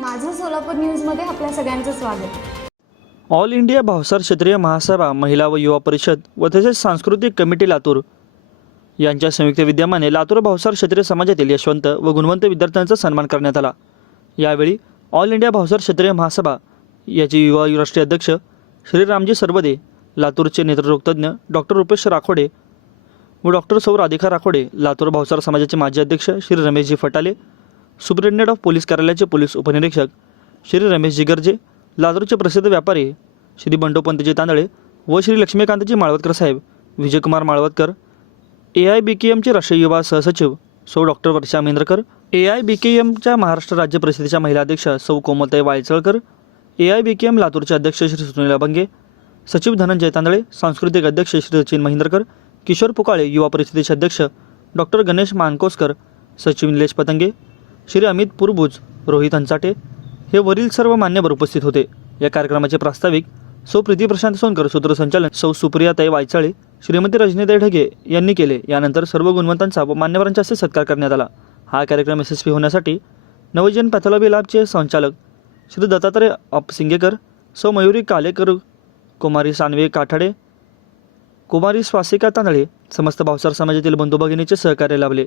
सोलापूर न्यूजमध्ये आपल्या सगळ्यांचं स्वागत. ऑल इंडिया भावसार क्षेत्रीय महासभा महिला व युवा परिषद व तसेच सांस्कृतिक कमिटी लातूर. यांच्या संयुक्त विद्यमाने लातूर भावसार क्षेत्रीय समाजातील यशवंत व गुणवंत विद्यार्थ्यांचा सन्मान करण्यात आला. यावेळी ऑल इंडिया भावसार क्षेत्रीय महासभा याचे युवा राष्ट्रीय अध्यक्ष श्री रामजी सरबदे लातूरचे नेत्ररोगतज्ञ डॉक्टर रुपेश राखोडे व डॉक्टर सौ राधिका राखोडे लातूर भावसार समाजाचे माजी अध्यक्ष Shri Rameshji Phatale superintendent of police कार्यालयाचे पोलीस उपनिरीक्षक श्री रमेश जिगरजे लातूरचे प्रसिद्ध व्यापारी श्री बंडोपंतजी तांदळे व श्री लक्ष्मीकांतजी माळवतकर साहेब Vijaykumar Malvatkar A I B K एमचे राष्ट्रीय युवा सहसचिव सौ doctor Varsha Mendrakar A I B K एमच्या महाराष्ट्र राज्य परिषदेच्या महिला अध्यक्ष सौ कोमलताई वायचळकर ए आय बी के एम लातूरचे अध्यक्ष श्री सुनील बंगे सचिव धनंजय तांदळे सांस्कृतिक अध्यक्ष श्री सचिन महिंद्रकर किशोर पुकाळे युवा परिषदेचे अध्यक्ष डॉक्टर गणेश मानकोसकर सचिव निलेश पतंगे श्री अमित पुरभुज रोहित हंचाटे हे वरील सर्व मान्यवर उपस्थित होते. या कार्यक्रमाचे प्रास्ताविक सौ प्रीती प्रशांत सोनकर सूत्रसंचालन सौ सुप्रियाताई वायचाळे श्रीमती रजनीताई ढगे यांनी केले. यानंतर सर्व गुणवंतांचा व मान्यवरांच्या हस्ते सत्कार करण्यात आला. हा कार्यक्रम यशस्वी होण्यासाठी नवजन पॅथॉलॉजी लॅबचे संचालक श्री दत्तात्रय अप सिंगेकर सौ मयुरी कालेकर कुमारी सानवे काठाडे कुमारी स्वासिका तांदळे समस्त भावसार समाजातील बंधू भगिनीचे सहकार्य लाभले.